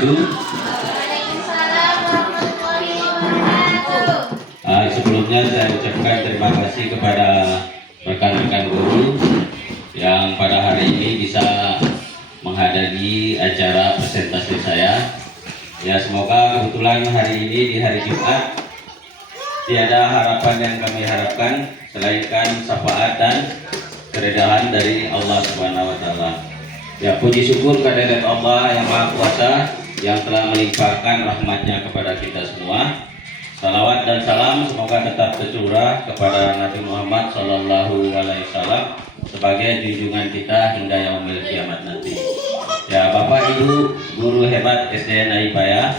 wabarakatuh. Waalaikumsalam warahmatullahi wabarakatuh. Sebelumnya saya ucapkan terima kasih kepada rekan-rekan guru yang pada hari ini bisa menghadiri acara presentasi saya. Ya, semoga kebetulan hari ini di hari Jumat tiada harapan yang kami harapkan selainkan syafaat dan keredahan dari Allah Subhanahu wa taala. Ya, puji syukur kehadirat Allah yang Maha Kuasa yang telah melimpahkan rahmatnya kepada kita semua. Salawat dan salam semoga tetap tercurah kepada Nabi Muhammad Sallallahu Alaihi Wasallam sebagai junjungan kita hingga yaumil kiamat nanti. Ya, Bapak Ibu guru hebat SDN Aipaya,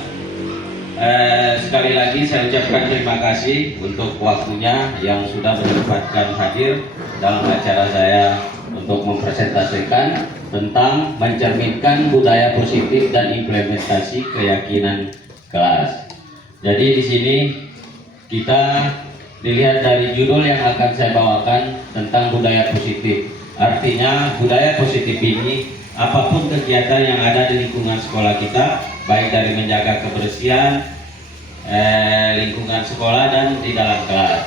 sekali lagi saya ucapkan terima kasih untuk waktunya yang sudah menyempatkan hadir dalam acara saya untuk mempresentasikan tentang mencerminkan budaya positif dan implementasi keyakinan kelas. Jadi di sini kita dilihat dari judul yang akan saya bawakan tentang budaya positif. Artinya budaya positif ini apapun kegiatan yang ada di lingkungan sekolah kita, baik dari menjaga kebersihan lingkungan sekolah dan di dalam kelas.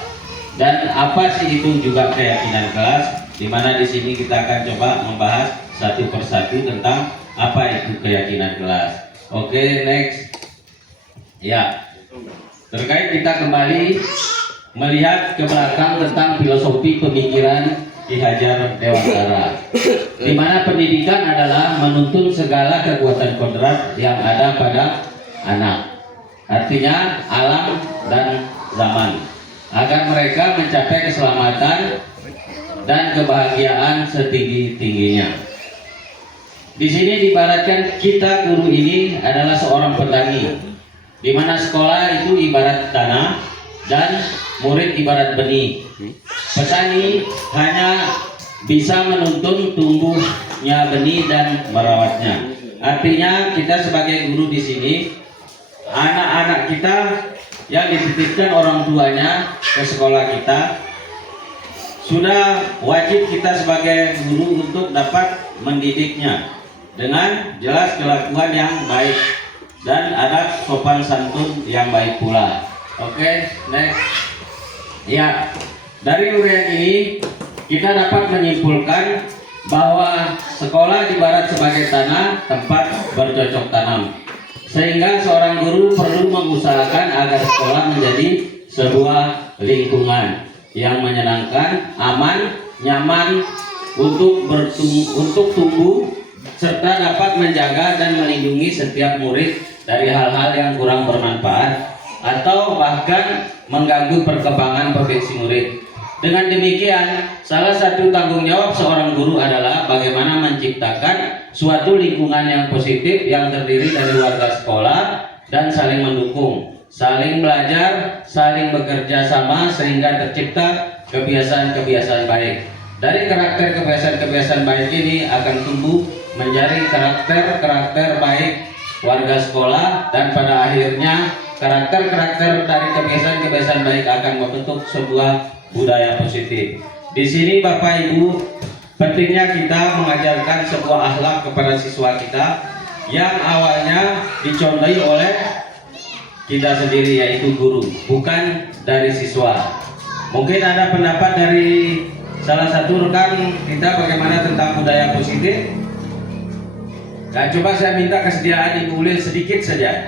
Dan apa sih itu juga keyakinan kelas? Di mana di sini kita akan coba membahas satu persatu tentang apa itu keyakinan kelas. Oke, next. Ya. Terkait kita kembali melihat ke belakang tentang filosofi pemikiran Ki Hajar Dewantara, di mana pendidikan adalah menuntun segala kekuatan kodrat yang ada pada anak, artinya alam dan zaman, agar mereka mencapai keselamatan dan kebahagiaan setinggi-tingginya. Di sini diibaratkan kita guru ini adalah seorang petani, di mana sekolah itu ibarat tanah dan murid ibarat benih. Petani hanya bisa menuntun tumbuhnya benih dan merawatnya. Artinya kita sebagai guru di sini, anak-anak kita yang dititipkan orang tuanya ke sekolah kita, sudah wajib kita sebagai guru untuk dapat mendidiknya dengan jelas kelakuan yang baik dan adab sopan santun yang baik pula. Oke, next. Ya, dari uraian ini kita dapat menyimpulkan bahwa sekolah ibarat sebagai tanah tempat bercocok tanam, sehingga seorang guru perlu mengusahakan agar sekolah menjadi sebuah lingkungan yang menyenangkan, aman, nyaman untuk tumbuh serta dapat menjaga dan melindungi setiap murid dari hal-hal yang kurang bermanfaat atau bahkan mengganggu perkembangan profesi murid. Dengan demikian, salah satu tanggung jawab seorang guru adalah bagaimana menciptakan suatu lingkungan yang positif yang terdiri dari warga sekolah dan saling mendukung, saling belajar, saling bekerja sama sehingga tercipta kebiasaan-kebiasaan baik. Dari karakter kebiasaan-kebiasaan baik ini akan tumbuh menjadi karakter-karakter baik warga sekolah, dan pada akhirnya karakter-karakter dari kebiasaan-kebiasaan baik akan membentuk sebuah budaya positif. Di sini Bapak Ibu, pentingnya kita mengajarkan sebuah akhlak kepada siswa kita yang awalnya dicontohi oleh kita sendiri, yaitu guru, bukan dari siswa. Mungkin ada pendapat dari salah satu rekan kita bagaimana tentang budaya positif. Nah, coba saya minta kesediaan Ibu Ulil sedikit saja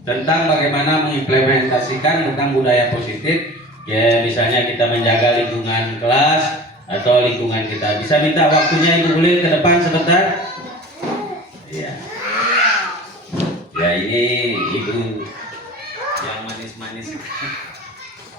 tentang bagaimana mengimplementasikan tentang budaya positif. Ya, misalnya kita menjaga lingkungan kelas atau lingkungan kita. Bisa minta waktunya Ibu Ulil ke depan sebentar? Iya. Ya, ini Ibu yang manis-manis.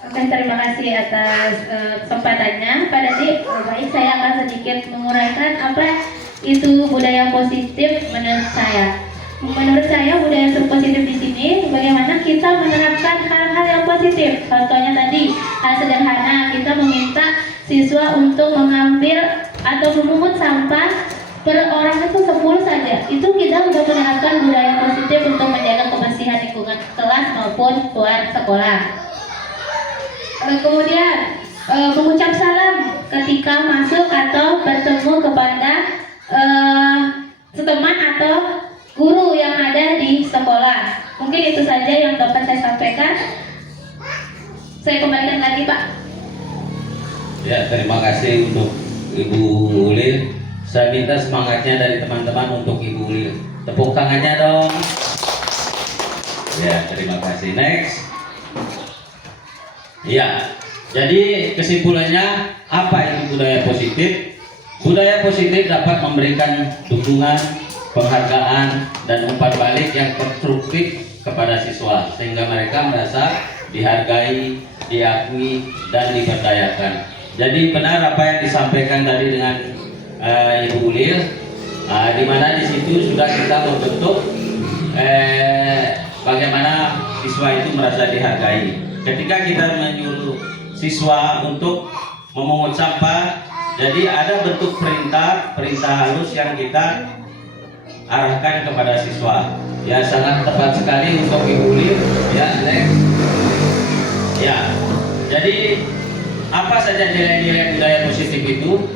Oke, terima kasih atas kesempatannya. Pak Dadi, baik, saya akan sedikit menguraikan apa itu budaya positif menurut saya. Menurut saya budaya positif di sini bagaimana kita menerapkan hal-hal yang positif. Contohnya tadi hal sederhana, kita meminta siswa untuk mengambil atau memungut sampah per orang itu 10 saja. Itu kita sudah menerapkan budaya positif untuk menjaga kebersihan lingkungan kelas maupun luar sekolah. Kemudian mengucap salam ketika masuk atau bertemu kepada teman atau guru yang ada di di sekolah. Mungkin itu saja yang dapat saya sampaikan. Saya kembalikan lagi, Pak. Ya, terima kasih untuk Ibu Ulil. Saya minta semangatnya dari teman-teman untuk Ibu Ulil. Tepuk tangannya dong. Ya, terima kasih. Next. Ya, jadi kesimpulannya apa itu budaya positif? Budaya positif dapat memberikan dukungan, penghargaan, dan umpan balik yang konstruktif kepada siswa sehingga mereka merasa dihargai, diakui, dan diberdayakan. Jadi benar apa yang disampaikan tadi dengan Ibu Ulil, di mana di situ sudah kita membentuk bagaimana siswa itu merasa dihargai. Ketika kita menyuruh siswa untuk memungut sampah, jadi ada bentuk perintah halus yang kita arahkan kepada siswa. Ya, sangat tepat sekali untuk Ibu Ulil. Ya, next. Ya, jadi apa saja nilai-nilai budaya positif itu?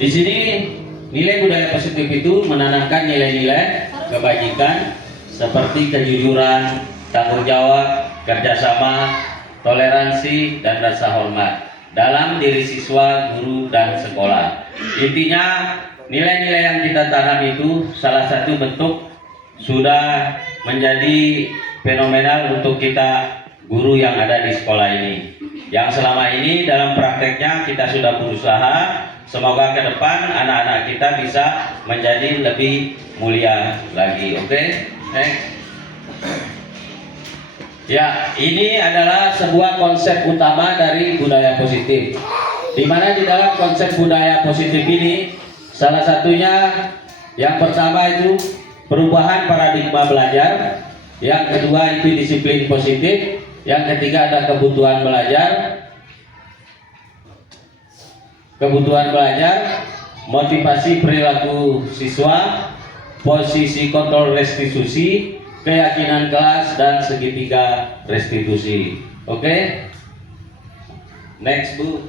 Di sini nilai budaya positif itu menanamkan nilai-nilai kebajikan seperti kejujuran, tanggung jawab, kerjasama, toleransi, dan rasa hormat dalam diri siswa, guru, dan sekolah. Intinya nilai-nilai yang kita tanam itu salah satu bentuk sudah menjadi fenomenal untuk kita guru yang ada di sekolah ini. Yang selama ini dalam prakteknya kita sudah berusaha. Semoga ke depan anak-anak kita bisa menjadi lebih mulia lagi. Oke? Next. Ya, ini adalah sebuah konsep utama dari budaya positif. Di mana di dalam konsep budaya positif ini, salah satunya yang pertama itu perubahan paradigma belajar, yang kedua itu disiplin positif, yang ketiga ada kebutuhan belajar, motivasi perilaku siswa, posisi kontrol restitusi, keyakinan kelas, dan segitiga restitusi. Oke? Next, Bu.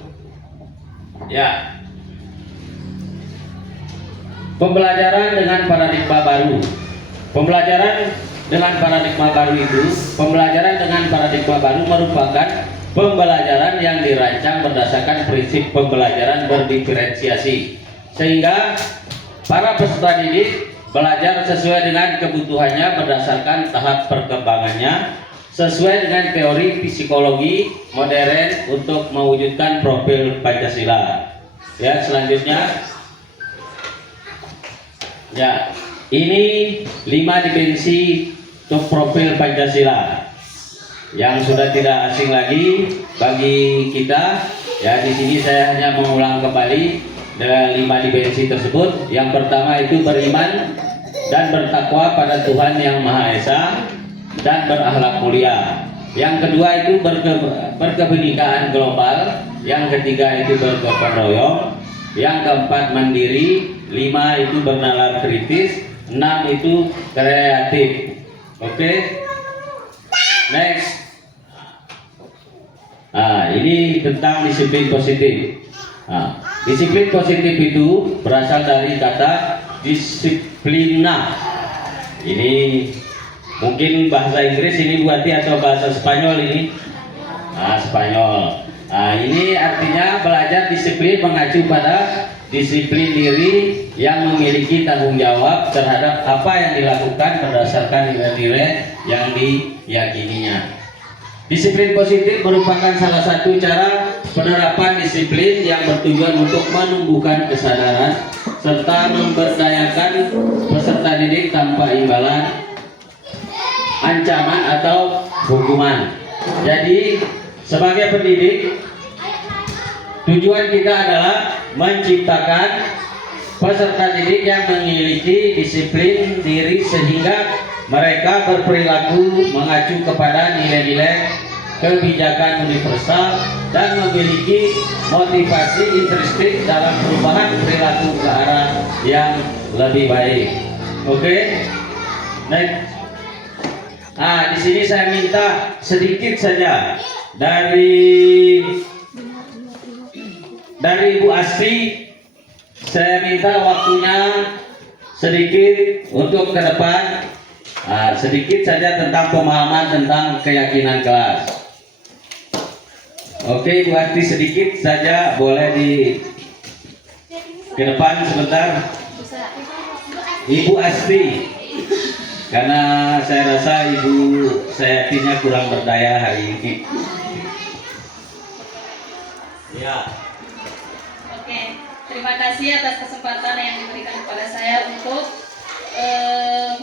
Ya. Pembelajaran dengan paradigma baru. Pembelajaran dengan paradigma baru merupakan pembelajaran yang dirancang berdasarkan prinsip pembelajaran berdiferensiasi, sehingga para peserta didik belajar sesuai dengan kebutuhannya berdasarkan tahap perkembangannya, sesuai dengan teori psikologi modern untuk mewujudkan profil Pancasila. Ya, selanjutnya. Ya, ini 5 dimensi untuk profil Pancasila yang sudah tidak asing lagi bagi kita. Ya, di sini saya hanya mengulang kembali dengan 5 dimensi tersebut. Yang pertama itu beriman dan bertakwa pada Tuhan Yang Maha Esa dan berakhlak mulia. Yang kedua itu berkebinekaan global. Yang ketiga itu bergotong royong. Yang keempat mandiri. 5 itu bernalar kritis. 6 itu kreatif. Oke? Next. Nah, ini tentang disiplin positif. Nah, disiplin positif itu berasal dari kata disiplina. Ini mungkin bahasa Inggris ini buati atau bahasa Spanyol ini? Spanyol. Nah, ini artinya belajar disiplin mengacu pada disiplin diri yang memiliki tanggung jawab terhadap apa yang dilakukan berdasarkan nilai-nilai yang diyakininya. Disiplin positif merupakan salah satu cara penerapan disiplin yang bertujuan untuk menumbuhkan kesadaran serta memberdayakan peserta didik tanpa imbalan, ancaman atau hukuman. Jadi sebagai pendidik, tujuan kita adalah menciptakan peserta didik yang memiliki disiplin diri sehingga mereka berperilaku mengacu kepada nilai-nilai kebijakan universal dan memiliki motivasi intrinsik dalam perubahan perilaku ke arah yang lebih baik. Oke? Next. Nah, di sini saya minta sedikit saja dari Ibu Asti. Saya minta waktunya sedikit untuk ke depan. Sedikit saja tentang pemahaman tentang keyakinan kelas. Oke, Ibu Asti sedikit saja boleh di ke depan sebentar. Ibu Asti, karena saya rasa Ibu Sayatinya kurang berdaya hari ini. Ya. Oke, terima kasih atas kesempatan yang diberikan kepada saya untuk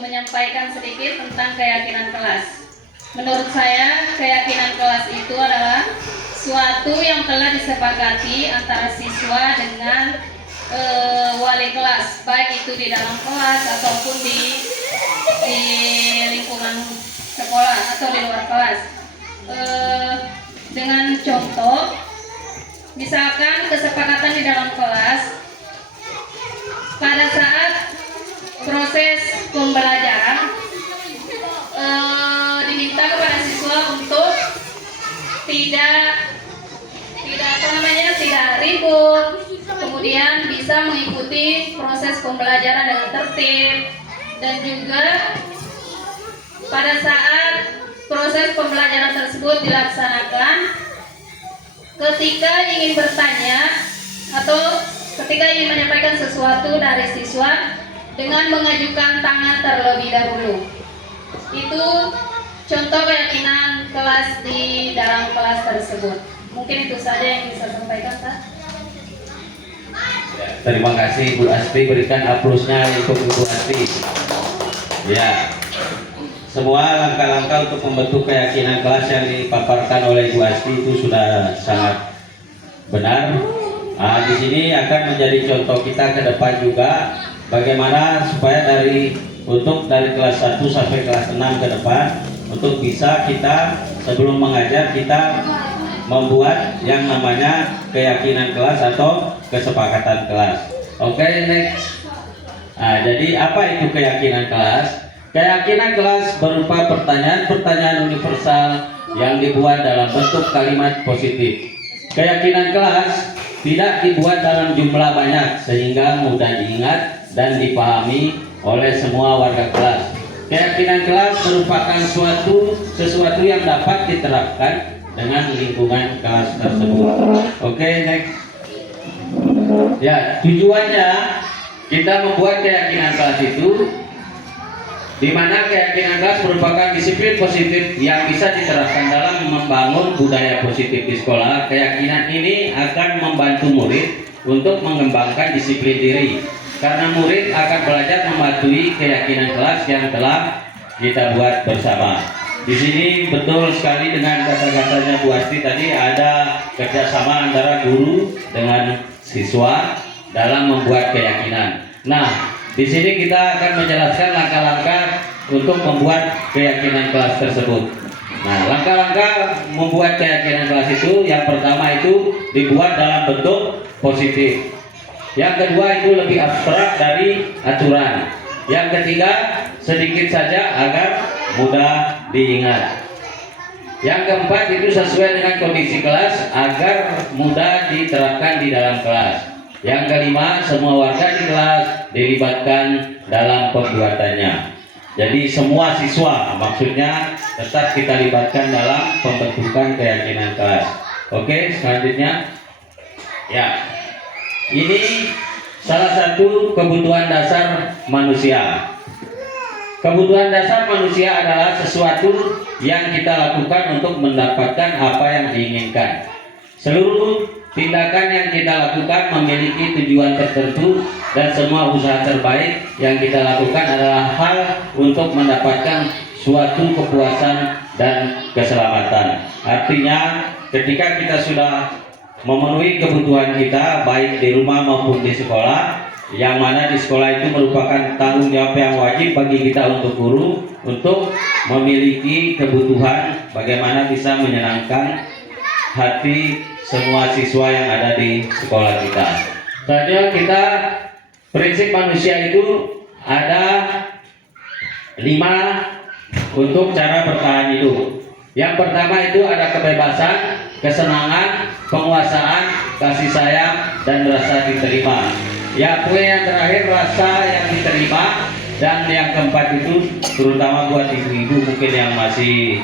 menyampaikan sedikit tentang keyakinan kelas. Menurut saya, keyakinan kelas itu adalah suatu yang telah disepakati antara siswa dengan wali kelas, baik itu di dalam kelas ataupun di lingkungan sekolah atau di luar kelas. Dengan contoh, misalkan kesepakatan di dalam kelas pada saat proses pembelajaran diminta kepada siswa untuk tidak ribut, kemudian bisa mengikuti proses pembelajaran dengan tertib, dan juga pada saat proses pembelajaran tersebut dilaksanakan, ketika ingin bertanya atau ketika ingin menyampaikan sesuatu dari siswa dengan mengajukan tangan terlebih dahulu. Itu contoh keyakinan kelas di dalam kelas tersebut. Mungkin itu saja yang bisa saya sampaikan, Pak. Terima kasih Bu Asti, berikan aplausnya untuk Ibu Asti. Ya, semua langkah-langkah untuk membentuk keyakinan kelas yang dipaparkan oleh Ibu Asti itu sudah sangat benar. Di sini akan menjadi contoh kita ke depan juga bagaimana supaya dari kelas 1 sampai kelas 6 ke depan untuk bisa kita sebelum mengajar kita membuat yang namanya keyakinan kelas atau kesepakatan kelas. Oke, next. Jadi apa itu keyakinan kelas? Keyakinan kelas berupa pertanyaan-pertanyaan universal yang dibuat dalam bentuk kalimat positif. Keyakinan kelas tidak dibuat dalam jumlah banyak sehingga mudah diingat dan dipahami oleh semua warga kelas. Keyakinan kelas merupakan sesuatu yang dapat diterapkan dengan lingkungan kelas tersebut. Oke, next. Ya, tujuannya kita membuat keyakinan kelas itu, di mana keyakinan kelas merupakan disiplin positif yang bisa diterapkan dalam membangun budaya positif di sekolah. Keyakinan ini akan membantu murid untuk mengembangkan disiplin diri, karena murid akan belajar mematuhi keyakinan kelas yang telah kita buat bersama. Di sini betul sekali dengan kata-katanya Bu Asti tadi, ada kerjasama antara guru dengan siswa dalam membuat keyakinan. Nah, di sini kita akan menjelaskan langkah-langkah untuk membuat keyakinan kelas tersebut. Nah, langkah-langkah membuat keyakinan kelas itu, yang pertama itu dibuat dalam bentuk positif. Yang kedua itu lebih abstrak dari aturan. Yang ketiga sedikit saja agar mudah diingat. Yang keempat itu sesuai dengan kondisi kelas agar mudah diterapkan di dalam kelas. Yang kelima, semua warga di kelas dilibatkan dalam pembuatannya. Jadi semua siswa maksudnya tetap kita libatkan dalam pembentukan keyakinan kelas. Oke, selanjutnya. Ya. Ini salah satu kebutuhan dasar manusia. Kebutuhan dasar manusia adalah sesuatu yang kita lakukan untuk mendapatkan apa yang diinginkan. Seluruh tindakan yang kita lakukan memiliki tujuan tertentu, dan semua usaha terbaik yang kita lakukan adalah hal untuk mendapatkan suatu kepuasan dan keselamatan. Artinya, ketika kita sudah memenuhi kebutuhan kita baik di rumah maupun di sekolah, yang mana di sekolah itu merupakan tanggung jawab yang wajib bagi kita untuk guru untuk memiliki kebutuhan bagaimana bisa menyenangkan hati semua siswa yang ada di sekolah kita. Selanjutnya kita prinsip manusia itu ada 5 untuk cara bertahan hidup. Yang pertama itu ada kebebasan, kesenangan, penguasaan, kasih sayang, dan rasa diterima. Ya, poin yang terakhir rasa yang diterima Dan yang keempat itu terutama buat ibu-ibu mungkin yang masih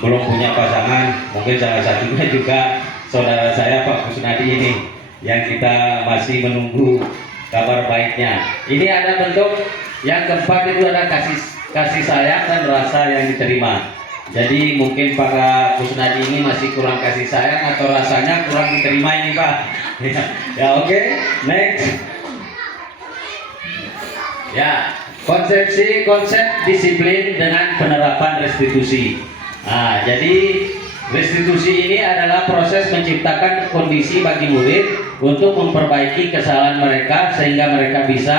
belum punya pasangan, mungkin salah satunya juga saudara saya Pak Kusnadi ini yang kita masih menunggu kabar baiknya. Ini ada bentuk yang keempat itu ada kasih sayang dan rasa yang diterima. Jadi mungkin Pak Kusnadi ini masih kurang kasih sayang atau rasanya kurang diterima ini Pak. Ya oke, next. Ya, konsep disiplin dengan penerapan restitusi. Nah, jadi restitusi ini adalah proses menciptakan kondisi bagi murid untuk memperbaiki kesalahan mereka sehingga mereka bisa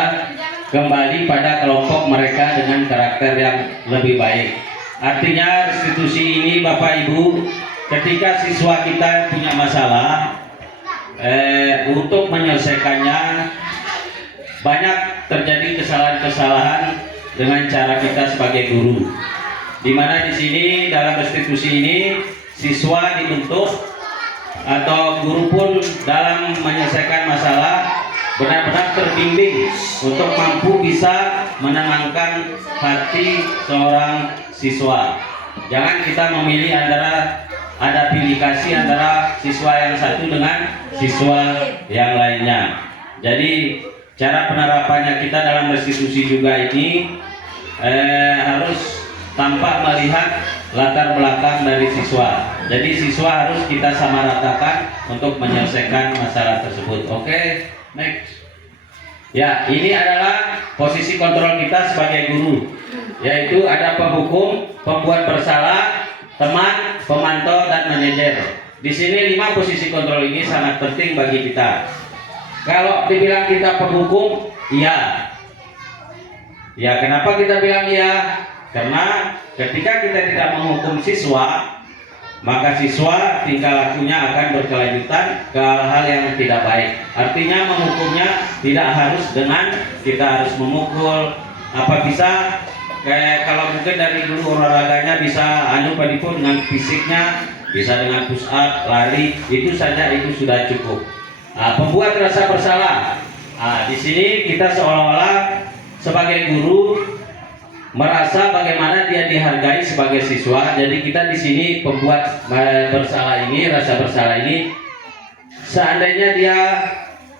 kembali pada kelompok mereka dengan karakter yang lebih baik. Artinya restitusi ini Bapak Ibu, ketika siswa kita punya masalah, untuk menyelesaikannya banyak terjadi kesalahan-kesalahan dengan cara kita sebagai guru. Di mana di sini dalam restitusi ini siswa dibentuk atau guru pun dalam menyelesaikan masalah benar-benar terbimbing untuk mampu bisa menenangkan hati seorang siswa. Jangan kita memilih ada pilih kasih antara siswa yang satu dengan siswa yang lainnya. Jadi cara penerapannya kita dalam restitusi juga ini harus tanpa melihat latar belakang dari siswa. Jadi siswa harus kita samaratakan untuk menyelesaikan masalah tersebut. Oke, next. Ya, ini adalah posisi kontrol kita sebagai guru, yaitu ada penghukum, pembuat bersalah, teman, pemantau, dan manajer. Di sini 5 posisi kontrol ini sangat penting bagi kita. Kalau dibilang kita penghukum, iya. Ya, kenapa kita bilang iya? Karena ketika kita tidak menghukum siswa, maka siswa tingkah lakunya akan berkelanjutan ke hal-hal yang tidak baik. Artinya menghukumnya tidak harus dengan kita harus memukul, apa bisa kayak kalau mungkin dari dulu olahraganya bisa pun dengan fisiknya, bisa dengan push up, lari, itu saja itu sudah cukup. Pembuat rasa bersalah. Di sini kita seolah-olah sebagai guru merasa bagaimana dia dihargai sebagai siswa. Jadi kita di sini pembuat bersalah ini, rasa bersalah ini, seandainya dia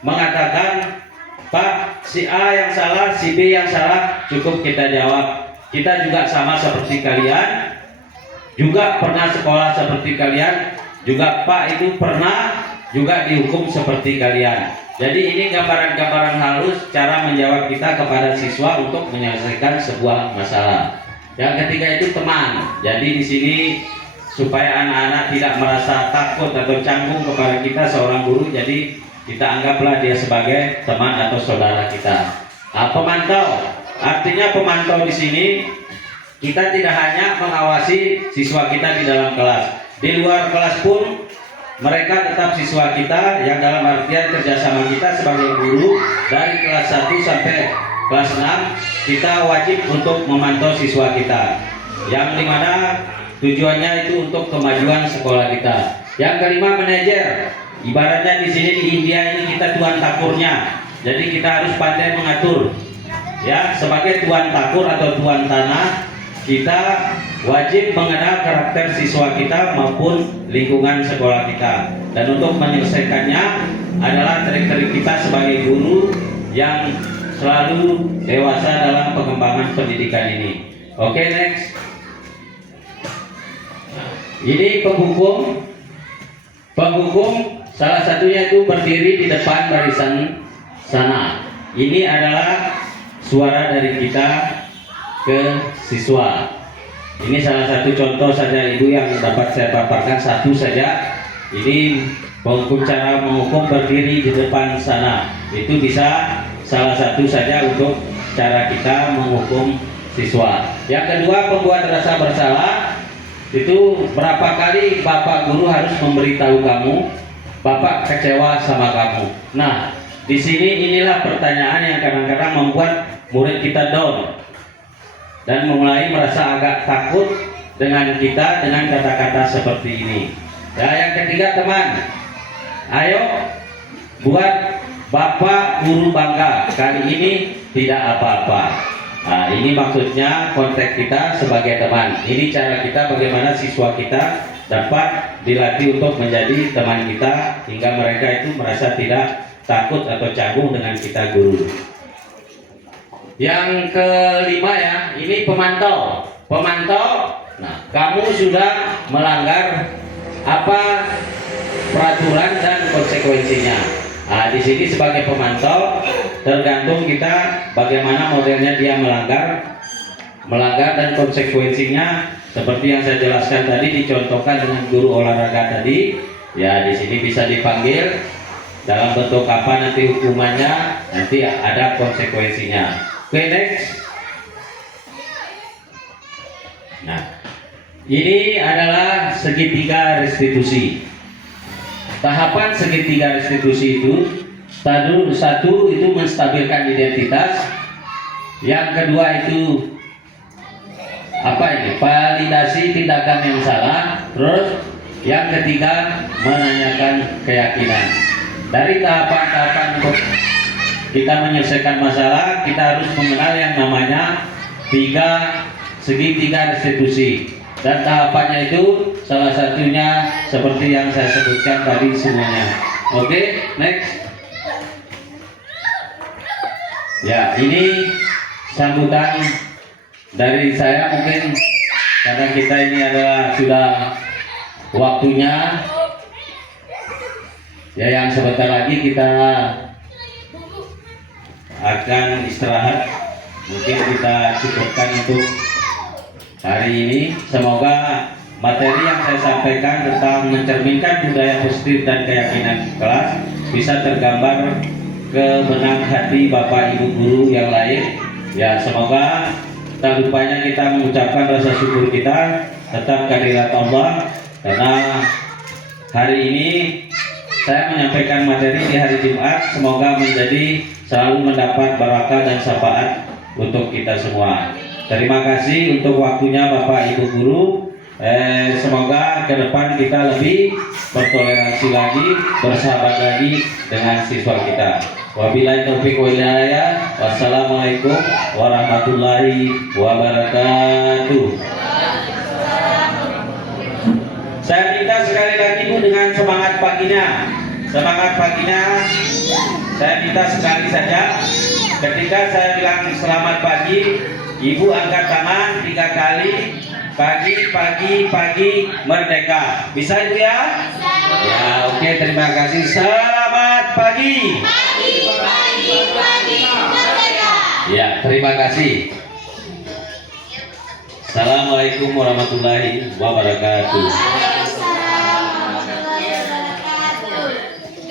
mengatakan Pak, si A yang salah, si B yang salah, cukup kita jawab kita juga sama seperti kalian, juga pernah sekolah seperti kalian, juga Pak itu pernah juga dihukum seperti kalian. Jadi ini gambaran-gambaran halus cara menjawab kita kepada siswa untuk menyelesaikan sebuah masalah. Yang ketiga itu teman. Jadi di sini supaya anak-anak tidak merasa takut atau canggung kepada kita seorang guru, jadi kita anggaplah dia sebagai teman atau saudara kita. Pemantau. Artinya pemantau di sini kita tidak hanya mengawasi siswa kita di dalam kelas. Di luar kelas pun mereka tetap siswa kita, yang dalam artian kerjasama kita sebagai guru dari kelas 1 sampai kelas 6 kita wajib untuk memantau siswa kita, yang dimana tujuannya itu untuk kemajuan sekolah kita. Yang kelima, manajer. Ibaratnya di sini di India ini kita tuan takurnya, jadi kita harus pandai mengatur. Ya, sebagai tuan takur atau tuan tanah, kita wajib mengenal karakter siswa kita maupun lingkungan sekolah kita. Dan untuk menyelesaikannya adalah trik-trik kita sebagai guru yang selalu dewasa dalam pengembangan pendidikan ini. Oke, next. Ini penghukum. Penghukum salah satunya itu berdiri di depan barisan sana. Ini adalah suara dari kita ke siswa. Ini salah satu contoh saja Ibu yang dapat saya paparkan, satu saja. Ini penghukum, cara menghukum berdiri di depan sana. Itu bisa salah satu saja untuk cara kita menghukum siswa. Yang kedua, pembuat rasa bersalah. Itu berapa kali Bapak guru harus memberitahu kamu Bapak kecewa sama kamu. Nah, di sini inilah pertanyaan yang kadang-kadang membuat murid kita down dan mulai merasa agak takut dengan kita dengan kata-kata seperti ini. Ya, yang ketiga, teman. Ayo buat Bapak guru bangga. Kali ini tidak apa-apa. Nah, ini maksudnya konteks kita sebagai teman. Ini cara kita bagaimana siswa kita dapat dilatih untuk menjadi teman kita hingga mereka itu merasa tidak takut atau canggung dengan kita guru. Yang kelima ya, ini pemantau. Pemantau. Nah, kamu sudah melanggar apa peraturan dan konsekuensinya. Nah, di sini sebagai pemantau tergantung kita bagaimana modelnya dia melanggar dan konsekuensinya seperti yang saya jelaskan tadi, dicontohkan dengan guru olahraga tadi. Ya, di sini bisa dipanggil dalam bentuk apa nanti hukumannya, nanti ada konsekuensinya. Oke, next. Nah, ini adalah segitiga restitusi. Tahapan segitiga restitusi itu, satu itu menstabilkan identitas, yang kedua itu apa ini? Validasi tindakan yang salah, terus yang ketiga menanyakan keyakinan. Dari tahapan-tahapan untuk kita menyelesaikan masalah, kita harus mengenal yang namanya segitiga restitusi. Dan tahapannya itu salah satunya seperti yang saya sebutkan tadi semuanya. Oke, next. Ya, ini sambutan dari saya mungkin karena kita ini adalah sudah waktunya. Ya, yang sebentar lagi kita akan istirahat. Mungkin kita cukupkan untuk hari ini. Semoga materi yang saya sampaikan tentang mencerminkan budaya positif dan keyakinan kelas bisa tergambar ke benak hati Bapak Ibu guru yang lain. Ya, semoga tak lupanya kita mengucapkan rasa syukur kita tetap kehadirat Allah, karena hari ini saya menyampaikan materi di hari Jumat, semoga menjadi selalu mendapat barakah dan syafaat untuk kita semua. Terima kasih untuk waktunya Bapak Ibu guru. Semoga ke depan kita lebih bertoleransi lagi, bersahabat lagi dengan siswa kita. Wabillahi taufiq wal hidayah. Wassalamualaikum warahmatullahi wabarakatuh. Saya minta sekali lagi Bu dengan semangat paginya. Semangat paginya. Saya minta sekali saja. Ketika saya bilang selamat pagi, Ibu angkat tangan 3 kali. Pagi merdeka. Bisa Ibu ya? Bisa. Ya, oke, terima kasih. Selamat pagi. Pagi merdeka. Ya, terima kasih. Assalamualaikum warahmatullahi wabarakatuh.